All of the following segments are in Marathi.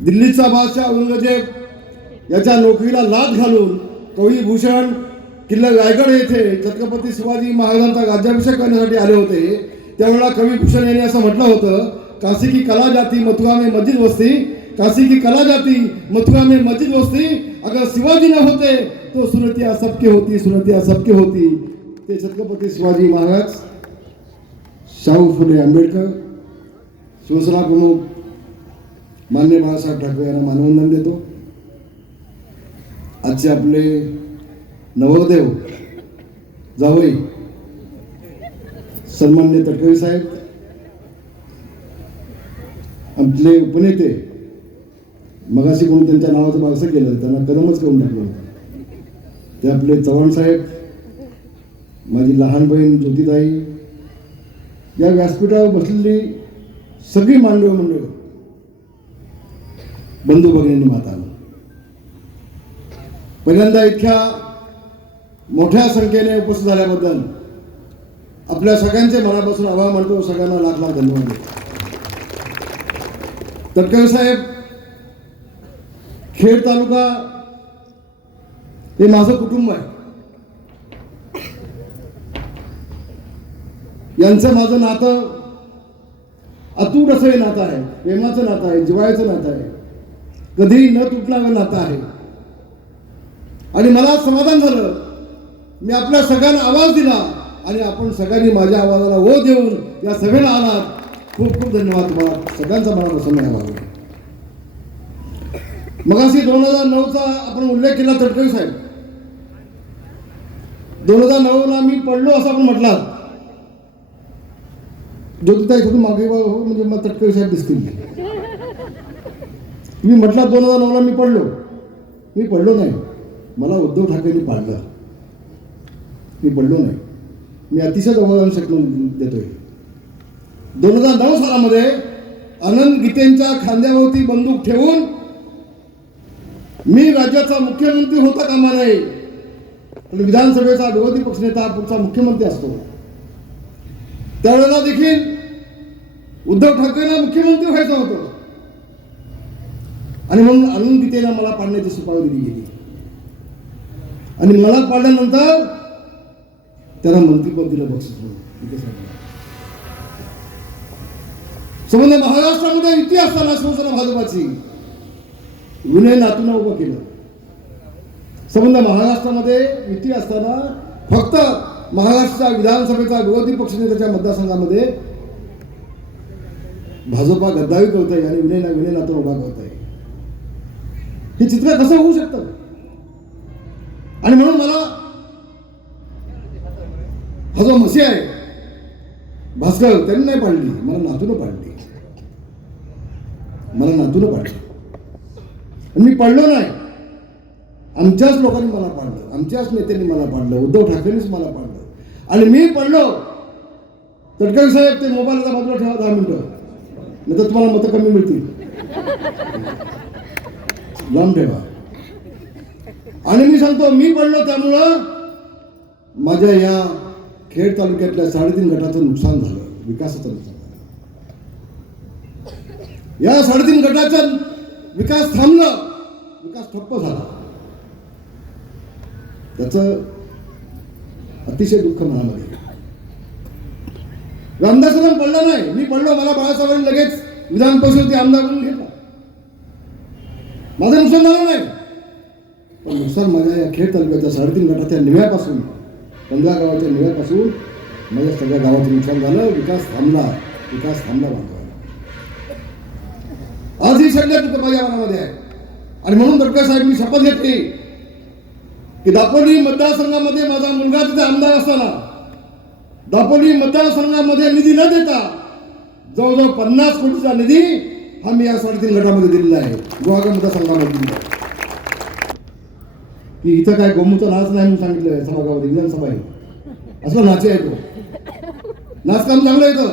दिल्लीचा बादशाह औरंगजेब याच्या नोकरीला लाद घालून कविभूषण किल्ला रायगड येथे छत्रपती शिवाजी महाराजांचा राज्याभिषेक करण्यासाठी आले होते. त्यावेळेला कविभूषण यांनी असं म्हटलं होतं काशी की कला जाती मथुरा में मस्जिद वस्ती काशी की कला जाती मथुरा में मस्जिद वस्ती अगर शिवाजी न होते तो सुनतिया सबके होती सुनतिया सबके होती. ते छत्रपती शिवाजी महाराज शाहू फुले आंबेडकर शिवसेना प्रमुख मान्य बाळासाहेब ठाकरे यांना मानवंदन देतो. आजचे आपले नवोदेव जावई सन्मान्य तटकरी साहेब आपले उपनेते मगाशी कोण त्यांच्या नावाचं बागसं केलं त्यांना कदमच करून टाकलं होतं. ते आपले चव्हाण साहेब माझी लहान बहीण ज्योतिताई या व्यासपीठावर बसलेली सगळी मांडव मंडळ बंधू भगिनींनी माता पहिल्यांदा इतक्या मोठ्या संख्येने उपस्थित झाल्याबद्दल आपल्या सगळ्यांचे मनापासून आभार मानतो. सगळ्यांना लाख लाख धन्यवाद. देतो तटकरे साहेब खेड तालुका हे माझं कुटुंब आहे. यांचं माझं नातं अतूट असं हे नातं आहे. प्रेमाचं नातं आहे. जिवाळ्याचं नातं आहे. कधीही न तुटणारं नातं आहे. आणि मला समाधान झालं. मी आपल्या सगळ्यांना आवाज दिला आणि आपण सगळ्यांनी माझ्या आवाजाला ओ देऊन या सभेला आलात. खूप खूप धन्यवाद तुम्हाला. सगळ्यांचा मनापासून आभार मगाशी दोन हजार नऊचा आपण उल्लेख केला तटकरी साहेब. दोन हजार नऊला मी पडलो असं आपण म्हटला ज्योतिताई थोडी मागे हो म्हणजे मग तटकरी साहेब दिसतील. मी म्हटलं दोन हजार नऊला मी पडलो. मी पडलो नाही. मला उद्धव ठाकरेंनी पाडलं. मी पडलो नाही. मी अतिशय जवळ शकलो देतोय. दोन हजार नऊ सालामध्ये अनंत गीतेंच्या खांद्यावरती बंदूक ठेवून मी राज्याचा मुख्यमंत्री होता कामा नाही पण विधानसभेचा विरोधी पक्षनेता पुढचा मुख्यमंत्री असतो. त्यावेळेला देखील उद्धव ठाकरेंना मुख्यमंत्री व्हायचं होतं. आणि म्हणून अनंत गीतेला मला पाडण्याची सुपाव दिली गेली. आणि मला पाडल्यानंतर त्याला मंत्रीपद दिलं बक्षीस म्हणून. महाराष्ट्रामध्ये युती असताना शिवसेना भाजपाची. विनय नातून उभं केलं. संबंध महाराष्ट्रामध्ये युती असताना फक्त महाराष्ट्राच्या विधानसभेचा विरोधी पक्षनेत्याच्या मतदारसंघामध्ये भाजपा गद्दारी आहे आणि विनय विनय नातून उभा करतोय. हे चित्र कसं होऊ शकतं? आणि म्हणून मला हा जो मसी आहे भास्कर त्यांनी नाही पाडली. मला नातूनं पाडली. मला नातूनं पाडली. मी पडलो नाही. आमच्याच लोकांनी मला पाडलं. आमच्याच नेत्यांनी मला पाडलं. उद्धव ठाकरेंनीच मला पाडलं. आणि मी पडलो. तटकरे साहेब ते मोबाईलचा बाजूला ठेवा दहा मिनटं. नाही तर तुम्हाला मतं कमी मिळतील. लांब ठेवा आणि मी सांगतो मी पडलो त्यामुळं माझ्या या खेड तालुक्यातल्या साडेतीन गटाचं नुकसान झालं विकासाचं नुकसान झालं. या साडेतीन गटाचा विकास थांबला विकास ठप्प झाला. त्याचं अतिशय दुःख मनामध्ये रामदासांना पडला नाही मी पडलो मला बाळासाहेबांनी लगेच विधान परिषदेचे आमदार म्हणून माझं नुकसान झालं नाही. पण नुकसान माझ्या या खेड तालुक्याच्या साडेतीन गटाच्या निव्यापासून पंधरा गावाच्या निव्यापासून माझ्या सगळ्या गावाचं नुकसान झालं विकास थांबला विकास थांबला माझा आज ही शल्य तिथं माझ्या मनामध्ये आहे आणि म्हणून तटकर साहेब मी शपथ घेतली की दापोली मतदारसंघामध्ये माझा मुलगा तिथे आमदार असताना दापोली मतदारसंघामध्ये निधी न देता जवळजवळ पन्नास कोटीचा निधी हा मी या साडेतीन गटामध्ये दिलेला आहे. गुहागर मतदारसंघामध्ये दिलेला आहे की इथं काय गोमूचा नाच नाही म्हणून सांगितलं सभागामध्ये विधानसभा आहे. असं नाचे आहे तो. नाचकाम चांगलं येतं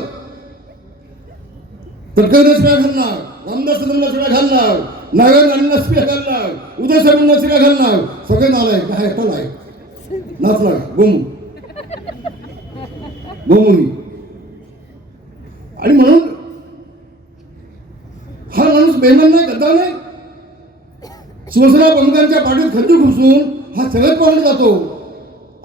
तटकरनं शिव्या घालणार रामदास कदमला शिव्या घालणार नागर गांधीला शिव्या घालणार उदय साहेबांना शिव्या घालणार. सगळे नालाय काय एकटा आहे नाचला गोमू. गोमू मी आणि म्हणून हा माणूस बेमान नाही नाही. शिवसेना प्रमुखांच्या पाठीत खंजी घुसून हा शरद पवार जातो.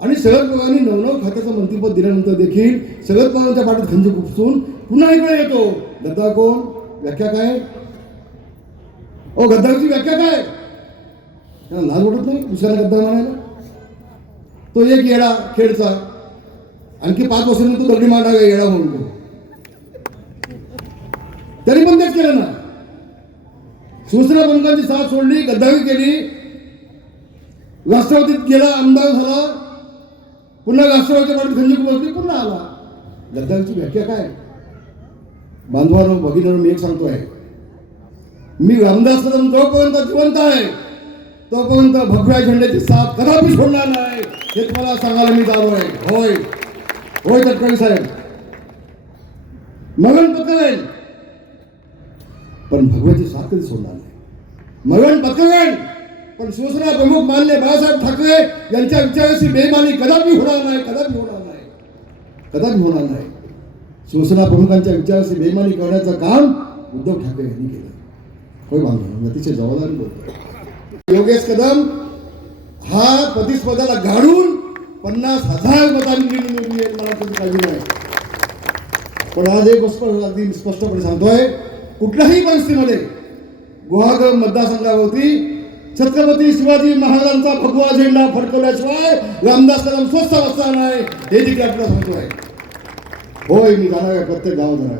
आणि शरद पवारांनी नवनव खात्याचं मंत्रिपद दिल्यानंतर देखील शरद पवारांच्या पाठीत खंजी घुसून पुन्हा इकडे येतो. गद्दा कोण? व्याख्या काय? ओ गद्दाची व्याख्या काय? त्याला लाज वाटत नाही? दुसऱ्याला गद्दा म्हणायला? तो एक येडा खेडचा. आणखी पाच वर्षांनी तो दगडी मांडा येडा म्हणून तरी पण तेच केलं ना. शिवसेना प्रमुखांची साथ सोडली गद्दारी केली. राष्ट्रवादीत गेला आमदार झाला. पुन्हा राष्ट्रवादीच्या पाठीत खंजीक बसली पुन्हा आला. गद्दारीची व्याख्या काय? बांधवानो भगिनीनं मी एक सांगतोय. मी रामदास कदम जोपर्यंत जिवंत आहे तोपर्यंत भगव्या झेंड्याची साथ कदापि सोडणार नाही. हे तुम्हाला सांगायला मी जातो आहे. होय. होय तटकरी साहेब. मरण पकडेल पण भगवती स्वातंत्र्य सोडणार नाही. मरण पकडेल पण शिवसेना प्रमुख मानले बाळासाहेब ठाकरे यांच्या विचाराशी बेमानी कदापि होणार नाही कदापि होणार नाही. कदापि होणार नाही. शिवसेना प्रमुखांच्या विचाराशी बेमानी करण्याचं काम उद्धव ठाकरे यांनी केलं. होय बांधव अतिशय जबाबदारी बोलतो योगेश कदम हा प्रतिस्पर्धाला गाडून पन्नास हजार मतांनी निवडून मला त्याची काळजी नाही. पण आज एक गोष्ट अगदी स्पष्टपणे सांगतोय. कुठल्याही परिस्थितीमध्ये गुहागर मतदारसंघावरती छत्रपती शिवाजी महाराजांचा भगवा झेंडा फडकवल्याशिवाय रामदास कदम स्वस्त बसणार नाही हे देखील आपल्याला सांगतोय होय मी जाणार आहे प्रत्येक गाव जाणार